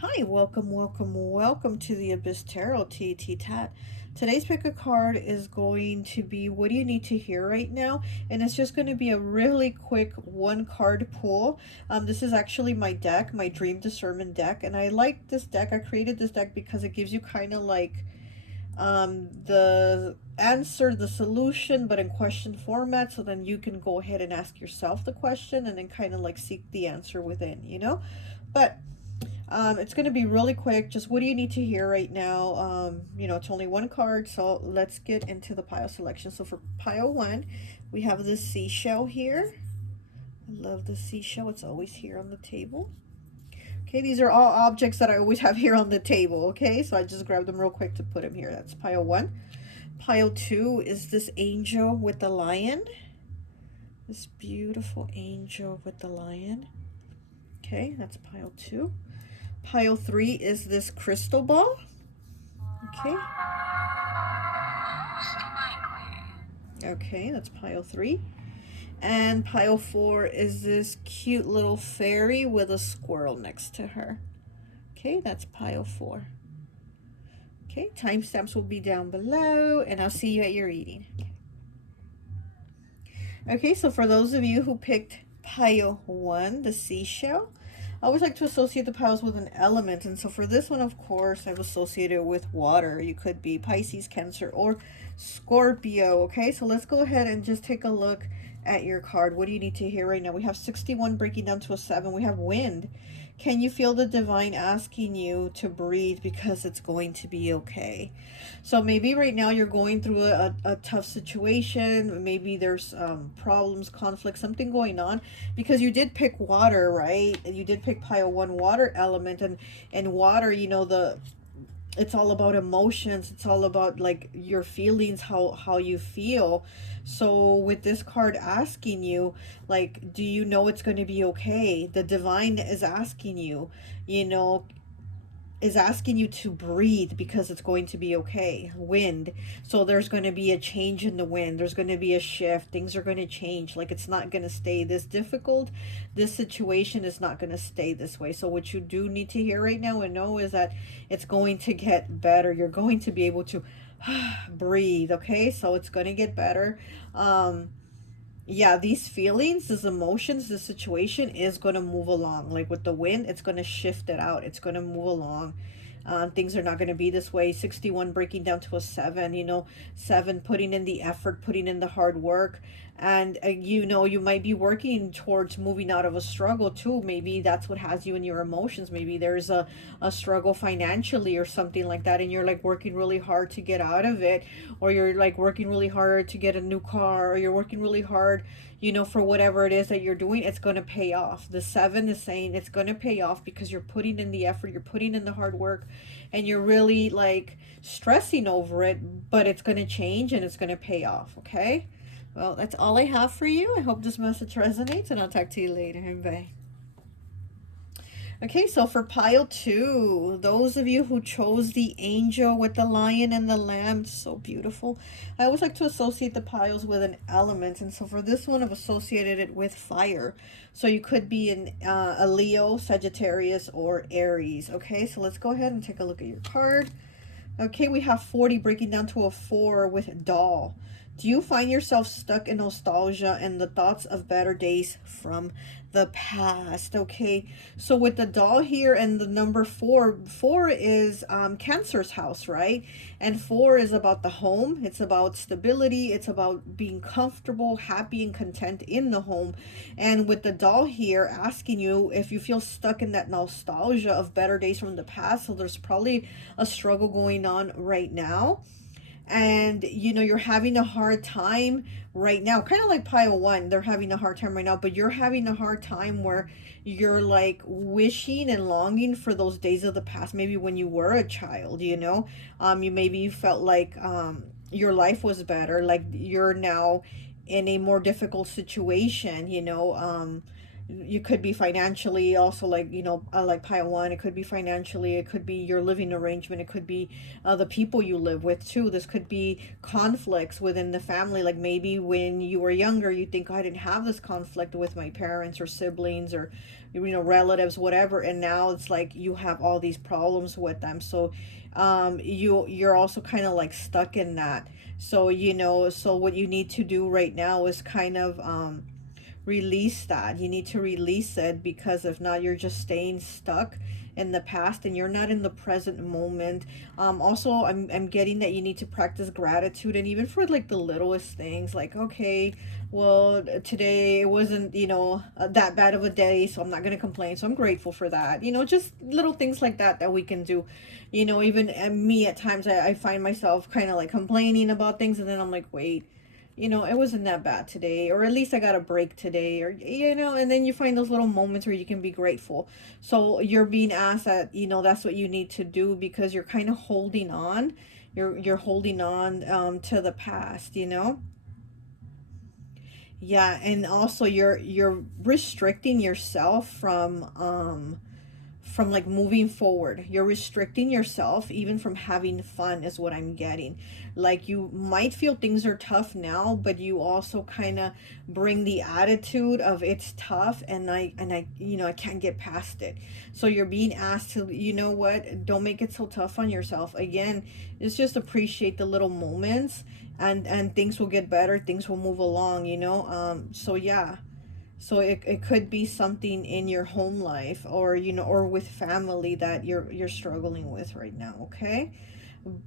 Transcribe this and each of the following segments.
Hi, welcome to the Abyss Tarot T.A.T. Today's pick a card is going to be what do you need to hear right now? And it's just going to be a really quick one card pull. This is actually my deck, my Dream Discernment deck. And I like this deck. I created this deck because it gives you kind of like the answer, the solution, but in question format. So then you can go ahead and ask yourself the question and then kind of like seek the answer within. But it's going to be really quick. Just what do you need to hear right now? It's only one card, so let's get into the pile selection. So for pile one, we have this seashell here. I love the seashell. It's always here on the table. Okay, these are all objects that I always have here on the table. Okay, so I just grabbed them real quick to put them here. That's pile one. Pile two is this angel with the lion. This beautiful angel with the lion. Okay, that's pile two. Pile three is this crystal ball. Okay. Okay, that's pile three. And pile four is this cute little fairy with a squirrel next to her. Okay, that's pile four. Okay, timestamps will be down below, and I'll see you at your reading. Okay, so for those of you who picked pile one, the seashell, I always like to associate the piles with an element. And so for this one, of course, I've associated it with water. You could be Pisces, Cancer, or Scorpio. Okay, so let's go ahead and just take a look at your card. What do you need to hear right now? We have 61 breaking down to a 7. We have wind. Can you feel the divine asking you to breathe because it's going to be okay? So maybe right now you're going through a tough situation. Maybe there's problems, conflict, something going on, because you did pick water, right? You did pick pile one, water element, and water, it's all about emotions. It's all about like your feelings, how you feel. So with this card asking you, like, do you know it's going to be okay? The divine is asking you, you know is asking you to breathe because it's going to be okay. Wind. So there's going to be a change in the wind. There's going to be a shift. Things are going to change. Like, it's not going to stay this difficult. This situation is not going to stay this way. So what you do need to hear right now and know is that it's going to get better. You're going to be able to breathe. Okay, so it's going to get better. Yeah, these feelings, these emotions, this situation is going to move along. Like with the wind, it's going to shift it out. It's going to move along. Things are not going to be this way. 61 breaking down to a 7, 7 putting in the effort, putting in the hard work. And, you might be working towards moving out of a struggle too. Maybe that's what has you in your emotions. Maybe there's a struggle financially or something like that. And you're like working really hard to get out of it. Or you're like working really hard to get a new car. Or you're working really hard, for whatever it is that you're doing. It's going to pay off. The 7 is saying it's going to pay off because you're putting in the effort. You're putting in the hard work. And you're really like stressing over it. But it's going to change and it's going to pay off. Okay? Well, that's all I have for you. I hope this message resonates, and I'll talk to you later. Bye. Okay, so for pile two, those of you who chose the angel with the lion and the lamb, so beautiful. I always like to associate the piles with an element, and so for this one, I've associated it with fire. So you could be in a Leo, Sagittarius, or Aries. Okay, so let's go ahead and take a look at your card. Okay, we have 40 breaking down to a 4 with doll. Do you find yourself stuck in nostalgia and the thoughts of better days from the past? Okay, so with the doll here and the number 4, 4 is Cancer's house, right? And 4 is about the home. It's about stability. It's about being comfortable, happy, and content in the home. And with the doll here asking you if you feel stuck in that nostalgia of better days from the past, so there's probably a struggle going on right now, and you're having a hard time right now, kind of like pile one. They're having a hard time right now, but you're having a hard time where you're like wishing and longing for those days of the past, maybe when you were a child. You felt like your life was better, like you're now in a more difficult situation. you could be financially also, like, like pile one, it could be financially, it could be your living arrangement, it could be the people you live with too. This could be conflicts within the family, like maybe when you were younger you think, "Oh, I didn't have this conflict with my parents or siblings or relatives, whatever," and now it's like you have all these problems with them. So you're also kind of like stuck in that. So so what you need to do right now is kind of release that. You need to release it, because if not, you're just staying stuck in the past and you're not in the present moment. Also, I'm getting that you need to practice gratitude, and even for like the littlest things, like, okay, well, today it wasn't, that bad of a day, so I'm not going to complain, so I'm grateful for that. Just little things like that that we can do. Even me at times, I find myself kind of like complaining about things, and then I'm like, wait, it wasn't that bad today, or at least I got a break today, or, and then you find those little moments where you can be grateful. So you're being asked that, that's what you need to do, because you're kind of holding on. You're holding on to the past. Yeah, and also you're restricting yourself from like moving forward. You're restricting yourself even from having fun, is what I'm getting. Like, you might feel things are tough now, but you also kind of bring the attitude of it's tough, and I can't get past it. So you're being asked to, what, don't make it so tough on yourself. Again, it's just appreciate the little moments, and things will get better, things will move along. So yeah, so it could be something in your home life, or or with family that you're struggling with right now, okay?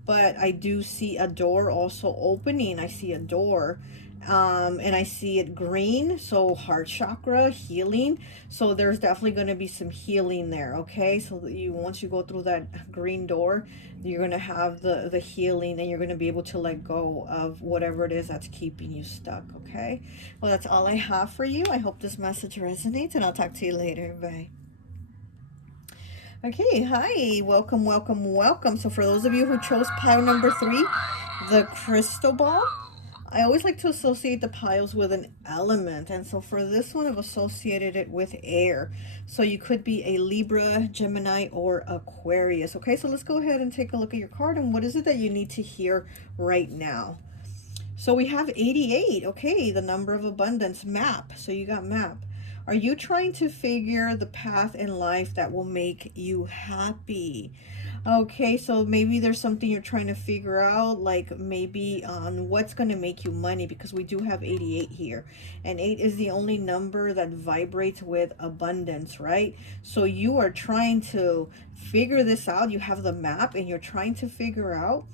But I do see a door also opening. I see a door, and I see it green, so heart chakra healing. So there's definitely going to be some healing there, okay? So that once you go through that green door, you're going to have the healing, and you're going to be able to let go of whatever it is that's keeping you stuck, okay? Well, that's all I have for you. I hope this message resonates, and I'll talk to you later. Bye. Okay, hi, welcome, welcome, welcome. So for those of you who chose pile number 3, the crystal ball, I always like to associate the piles with an element. And so for this one, I've associated it with air. So you could be a Libra, Gemini, or Aquarius. Okay, so let's go ahead and take a look at your card, and what is it that you need to hear right now? So we have 88, okay, the number of abundance, map. So you got map. Are you trying to figure the path in life that will make you happy? Okay, so maybe there's something you're trying to figure out, like maybe on what's going to make you money, because we do have 88 here. And 8 is the only number that vibrates with abundance, right? So you are trying to figure this out. You have the map, and you're trying to figure out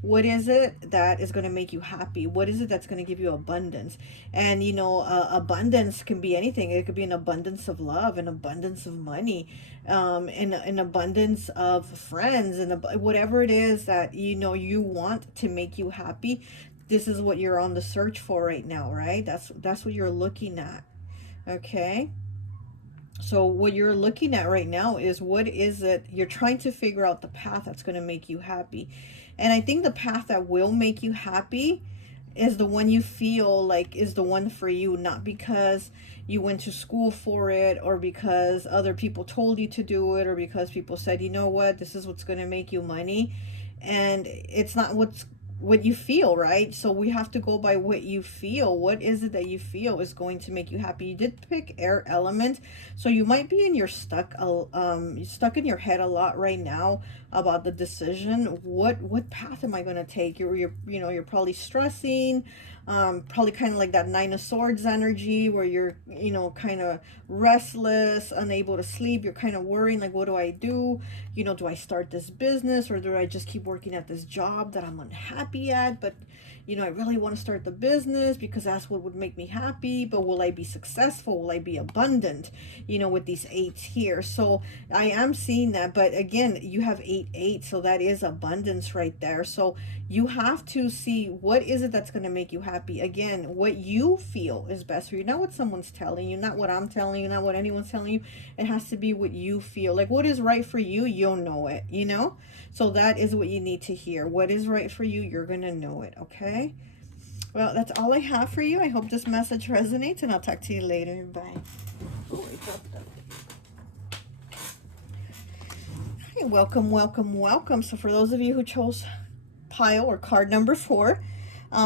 what is it that is going to make you happy. What is it that's going to give you abundance? And abundance can be anything. It could be an abundance of love, an abundance of money, and an abundance of friends, and whatever it is that you want to make you happy. This is what you're on the search for right now, right? That's what you're looking at. Okay, so what you're looking at right now is, what is it you're trying to figure out, the path that's going to make you happy. And I think the path that will make you happy is the one you feel like is the one for you, not because you went to school for it, or because other people told you to do it, or because people said, what, this is what's going to make you money. And it's not what you feel, right? So we have to go by what you feel. What is it that you feel is going to make you happy? You did pick air element, so you might be in your stuck in your head a lot right now about the decision. What path am I going to take? You're probably stressing, probably kind of like that 9 of Swords energy, where you're kind of restless, unable to sleep. You're kind of worrying, like, what do I do? Do I start this business, or do I just keep working at this job that I'm unhappy at? But I really want to start the business because that's what would make me happy. But will I be successful? Will I be abundant? With these 8s here. So I am seeing that. But again, you have 8, so that is abundance right there. So you have to see, what is it that's going to make you happy? Again, what you feel is best for you, not what someone's telling you, not what I'm telling you, not what anyone's telling you. It has to be what you feel. Like, what is right for you, you'll know it, So that is what you need to hear. What is right for you, you're going to know it, okay? Well, that's all I have for you. I hope this message resonates, and I'll talk to you later. Bye. Oh, I dropped that. Hey, welcome, welcome, welcome. So for those of you who chose pile or card number 4,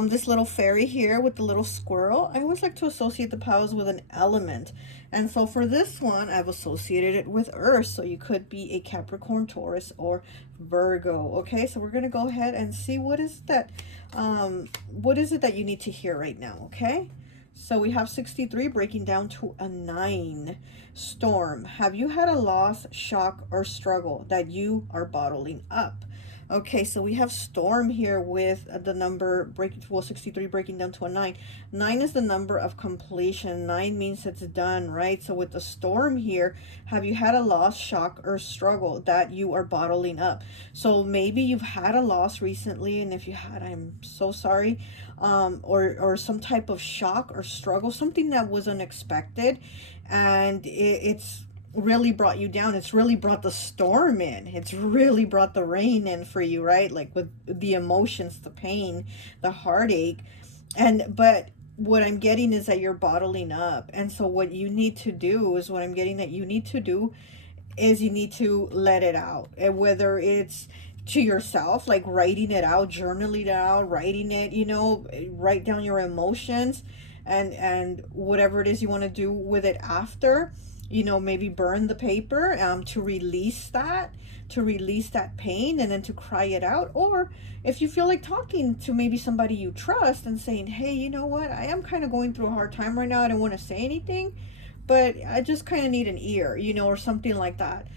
this little fairy here with the little squirrel, I always like to associate the piles with an element. And so for this one, I've associated it with Earth. So you could be a Capricorn, Taurus, or Virgo. Okay, so we're gonna go ahead and see what is that. What is it that you need to hear right now? Okay. So we have 63 breaking down to a 9. Storm. Have you had a loss, shock, or struggle that you are bottling up? Okay, so we have storm here with the number 63 breaking down to a 9. 9 is the number of completion. 9 means it's done, right? So with the storm here, have you had a loss, shock, or struggle that you are bottling up? So maybe you've had a loss recently, and if you had, I'm so sorry. Or some type of shock or struggle, something that was unexpected, and it's really brought you down. It's really brought the storm in. It's really brought the rain in for you, right? Like with the emotions, the pain, the heartache. But what I'm getting is that you're bottling up. And so what you need to do is what I'm getting that you need to do is you need to let it out. And whether it's to yourself, like writing it out, journaling it out, writing it, write down your emotions, and whatever it is you want to do with it after, maybe burn the paper, to release that pain, and then to cry it out. Or if you feel like talking to maybe somebody you trust and saying, hey, you know what, I am kind of going through a hard time right now, I don't want to say anything, but I just kind of need an ear, or something like that.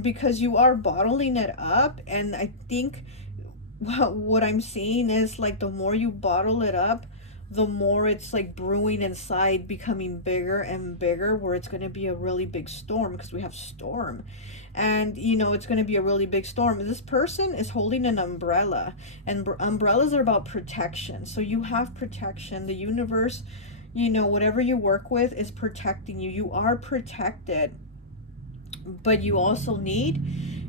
Because you are bottling it up. And I think what I'm seeing is like the more you bottle it up, the more it's like brewing inside, becoming bigger and bigger, where it's going to be a really big storm, because we have storm. And it's going to be a really big storm. This person is holding an umbrella, and umbrellas are about protection. So you have protection. The universe, whatever you work with is protecting you. You are protected, but you also need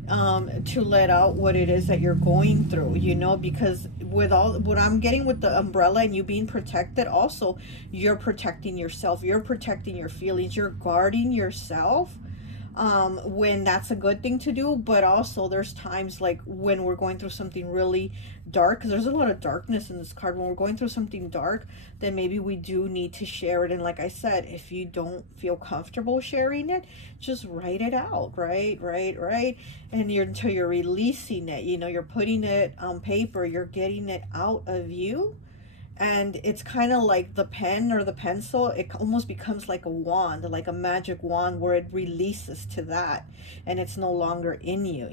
to let out what it is that you're going through, because with all what I'm getting with the umbrella and you being protected, also you're protecting yourself, you're protecting your feelings, you're guarding yourself, when that's a good thing to do. But also there's times like when we're going through something really dark, because there's a lot of darkness in this card. When we're going through something dark, then maybe we do need to share it. And like I said, if you don't feel comfortable sharing it, just write it out, right, and until you're releasing it, you're putting it on paper, you're getting it out of you. And it's kind of like the pen or the pencil, it almost becomes like a wand, like a magic wand, where it releases to that, and it's no longer in you.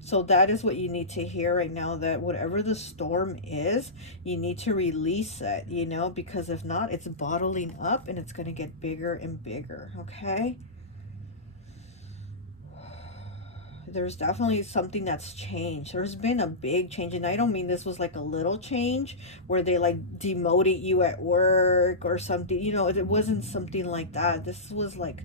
So that is what you need to hear right now, that whatever the storm is, you need to release it, because if not, it's bottling up and it's going to get bigger and bigger. Okay. There's definitely something that's changed. There's been a big change, and I don't mean this was like a little change where they like demoted you at work or something. It wasn't something like that. This was like,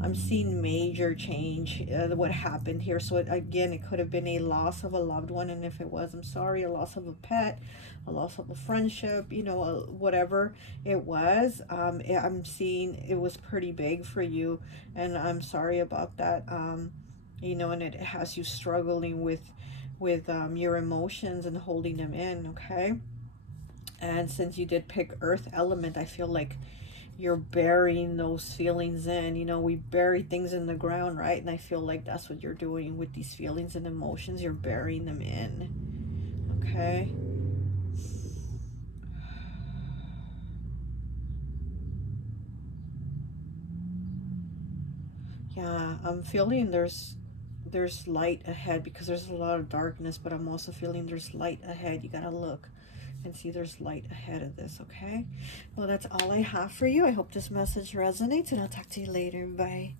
I'm seeing major change, what happened here. So again, it could have been a loss of a loved one, and if it was, I'm sorry, a loss of a pet, a loss of a friendship, whatever it was. I'm seeing it was pretty big for you, and I'm sorry about that. And it has you struggling with your emotions and holding them in. Okay. And since you did pick earth element, I feel like you're burying those feelings in. We bury things in the ground, right? And I feel like that's what you're doing with these feelings and emotions. You're burying them in. Okay. Yeah, I'm feeling there's light ahead, because there's a lot of darkness, but I'm also feeling there's light ahead. You gotta look and see there's light ahead of this. Okay. Well, that's all I have for you. I hope this message resonates, and I'll talk to you later. Bye.